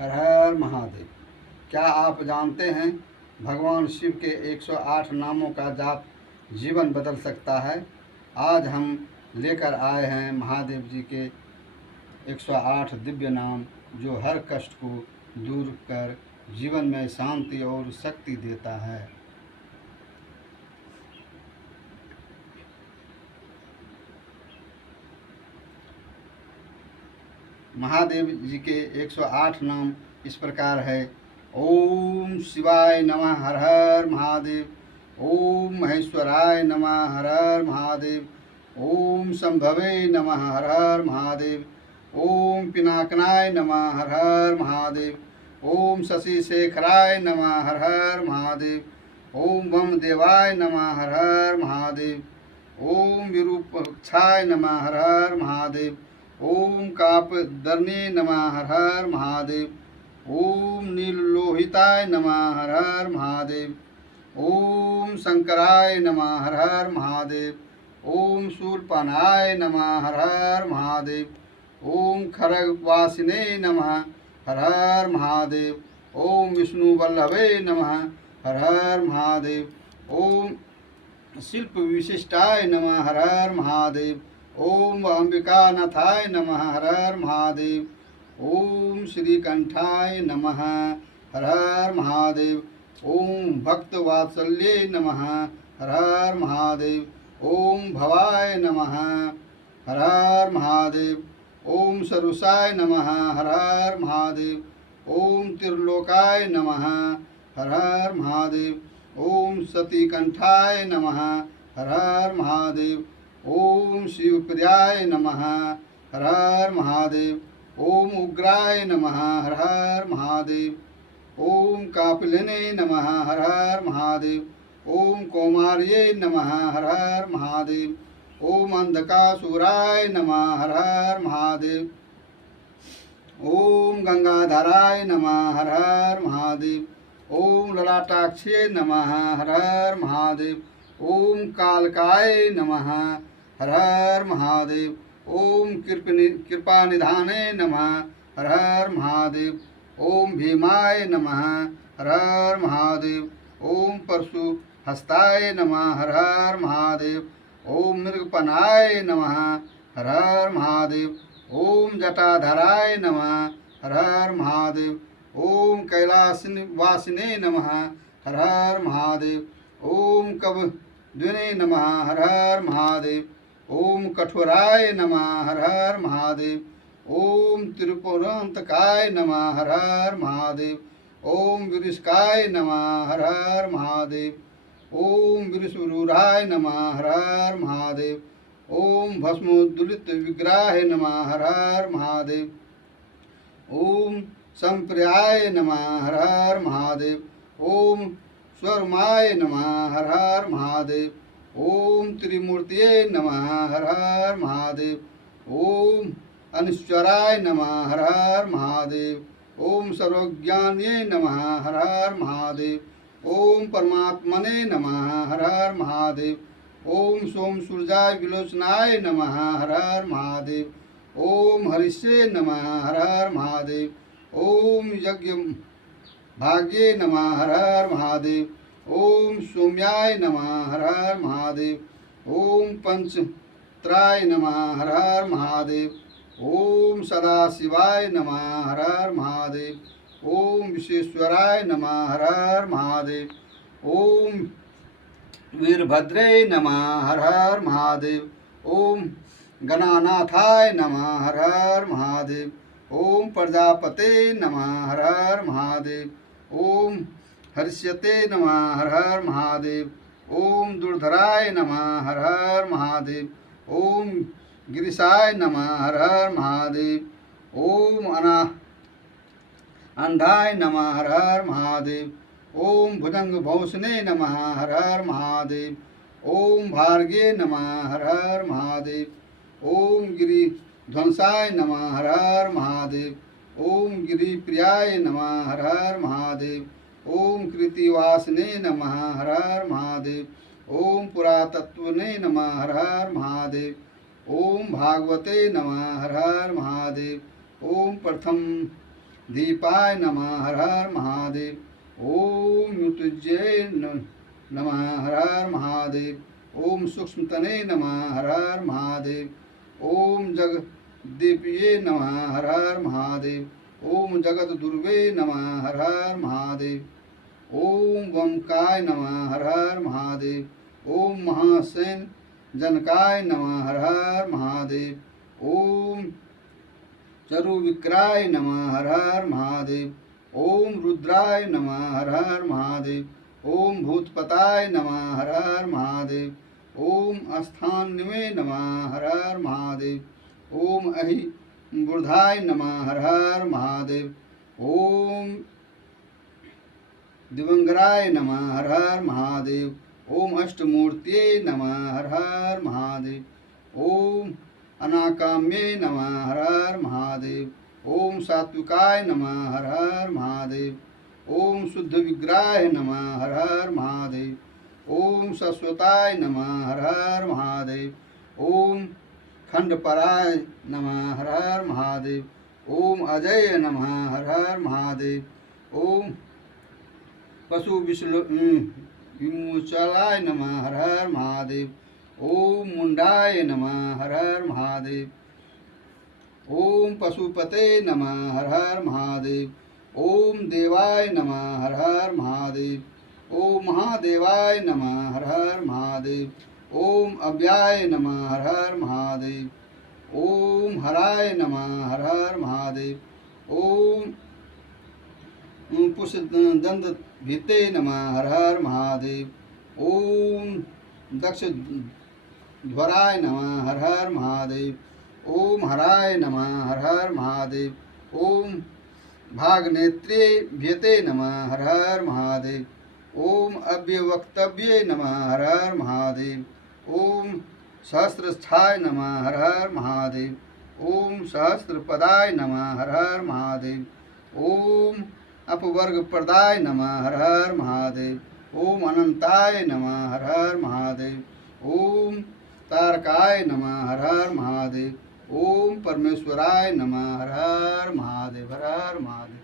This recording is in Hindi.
हर हर महादेव। क्या आप जानते हैं भगवान शिव के 108 नामों का जाप जीवन बदल सकता है। आज हम लेकर आए हैं महादेव जी के 108 दिव्य नाम, जो हर कष्ट को दूर कर जीवन में शांति और शक्ति देता है। महादेव जी के 108 नाम इस प्रकार है। ओम शिवाय नमः, हर हर महादेव। ओम महेश्वराय नमः, हर हर महादेव। ओम संभवे नमः, हर हर महादेव। ओम पिनाकनाय नमः, हर हर महादेव। ओम शशि शेखराय नमः, हर हर महादेव। ओम बम देवाय नमः, हर हर महादेव। ओम विरूपाक्षाय नमः, हर हर महादेव। ओम कापदर्णे नमः, हर हर महादेव। ओम नीललोहिताय नमः, हर हर महादेव। ओम शंकराय नमः, हर हर महादेव। ओम शूलपानाय नमः, हर हर महादेव। ओम खरगवासिने नमः, हर हर महादेव। ओम विष्णुवल्लभे नमः, हर हर महादेव। ओम शिल्प विशिष्टाय नमः, हर हर महादेव। ओम अंबिकानाथाय नमः, हर हर महादेव। ओम श्रीकंठाय नमः, हर हर महादेव। ओम भक्तवात्सल्ये नमः, हर हर महादेव। ओम भवाय नमः, हर हर महादेव। ओम सरुषाय नमः, हर हर महादेव। ओम त्रिलोकाय नमः, हर हर महादेव। ओम सतीकंठाय नमः, हर हर महादेव। ओम शिवप्रियाय नमः, हर हर महादेव। ओम उग्राय नमः, हर हर महादेव। ओम कापिलिने नमः, हर हर महादेव। ओम कौमार्ये नमः, हर हर महादेव। ओम अंधकासुराय नमः, हर हर महादेव। ओम गंगाधराय नमः, हर हर महादेव। ओम ललाटाक्षे नमः, हर हर महादेव। ओम कालकाय नमः, हर हर महादेव। ओम कृपानिधाने नमः, हर हर महादेव। ओम भीमाय नमः, हर हर महादेव। ओम परशु हस्ताय नमः, हर हर महादेव। ओम मृगपनाय नमः, हर हर महादेव। ओम जटाधराय नमः, हर हर महादेव। ओम कैलासवासिने नमः, हर हर महादेव। ओम कबद्विने नमः, हर हर महादेव। ओम कठोराय नमः, हर हर महादेव। ओम त्रिपुरांतकाय नमः, हर हर महादेव। ओम विरिष्काय नमः, हर हर महादेव। ओम विरिशूराय नमः, हर हर महादेव। ओम भस्मोद्दुलित विग्रहाय नमः, हर हर महादेव। ओम संप्रियाय नमः, हर हर महादेव। ओम स्वरमाय नमः, हर हर महादेव। ओम त्रिमूर्तये नमः, हर हर महादेव। ओम अनिश्वराय नमः, हर हर महादेव। ओम सर्वज्ञान्ये नमः, हर हर महादेव। ओम परमात्मने नमः, हर हर महादेव। ओम सोम सूर्याय विलोचनाय नमः, हर हर महादेव। ओम हरिष्ये नमः, हर हर महादेव। ओम यज्ञ भाग्ये नमः, हर हर महादेव। ओम सौम्याय नमः, हर हर महादेव। ओम पंचत्राय नमः, हर हर महादेव। ओम सदाशिवाय नमः, हर हर महादेव। ओम विश्वेश्वराय नमः, हर हर महादेव। ओम वीरभद्रे नमः, हर हर महादेव। ओम गणानाथाय नमः, हर हर महादेव। ओम प्रजापते नमः, हर हर महादेव। ओम हर्ष्यते नमः, हर हर महादेव। ओम दुर्धराय नमः, हर हर महादेव। ओम गिरिशाय नमः, हर हर महादेव। ओम अंधाय नमः, हर हर महादेव। ओम भुजंग भौषणे नमः, हर हर महादेव। ओम भार्गे नमः, हर हर महादेव। ओम गिरि ध्वंसाय नमः, हर हर महादेव। ओम गिरिप्रियाय नमः, हर हर महादेव। ओम कृतिवासने नमः, हर हर महादेव। ओम पुरातत्वने नमः, हर हर महादेव। ओम भागवते नमः, हर हर महादेव। ओम प्रथम दीपाय नमः हर हर महादेव। ओम मृत्युंजय नमः हर हर महादेव। ओम सूक्ष्मतने नमः हर हर महादेव। ओम जगदीपये नमः हर हर महादेव। ओम जगत दुर्वे नमः हर हर महादेव। ओम वमकाय नमः हर हर महादेव। ओम महासेन जनकाय नमः हर हर महादेव। ओम चरुविक्राय नमः हर हर महादेव। ओम रुद्राय नमः हर हर महादेव। ओम भूतपताय नमः हर हर महादेव। ओम अस्थान्वे नमः हर हर महादेव। ओम अहिबुधाय नमः हर हर महादेव। ओम दिवंगराय नमः हर हर महादेव। ओम अष्टमूर्तये नमः हर हर महादेव। ओम अनाकाम्ये नमः हर हर महादेव। ओम सात्विकाय नमः हर हर महादेव। ओम शुद्ध विग्रहाय नमः हर हर महादेव। ओम शाश्वताय नमः हर हर महादेव। ओम खंडपराय नमः हर हर महादेव। ओम अजय नमः हर हर महादेव। ओम पशु विमुचलाय नमः हर हर महादेव। ओम मुंडाय नमः हर हर महादेव। ओम पशुपते नमः हर हर महादेव। ओम देवाय नमः हर हर महादेव। ओम महादेवाय नमः हर हर महादेव। ओम अव्याय नमः हर हर महादेव। ओम हराय नमः हर हर महादेव। ओम पुष्पदंड भिते नमः हर हर महादेव। ओम दक्ष ध्वराय नमः हर हर महादेव। ओम हराय नमः हर हर महादेव। ओम भागनेत्रे भ्यते नमः हर हर महादेव। ओम अव्यवक्तव्ये नमः हर हर महादेव। ओम सहस्रस्थाय नमः हर हर महादेव। ओम सहस्रपदाय नमः हर हर महादेव। ओम अपवर्ग प्रदाय नमः हर हर महादेव। ओम अनंताय नमः हर हर महादेव। ओम तारकाय नमः हर हर महादेव। ओम परमेश्वराय नमः हर हर महादेव। हर हर महादेव।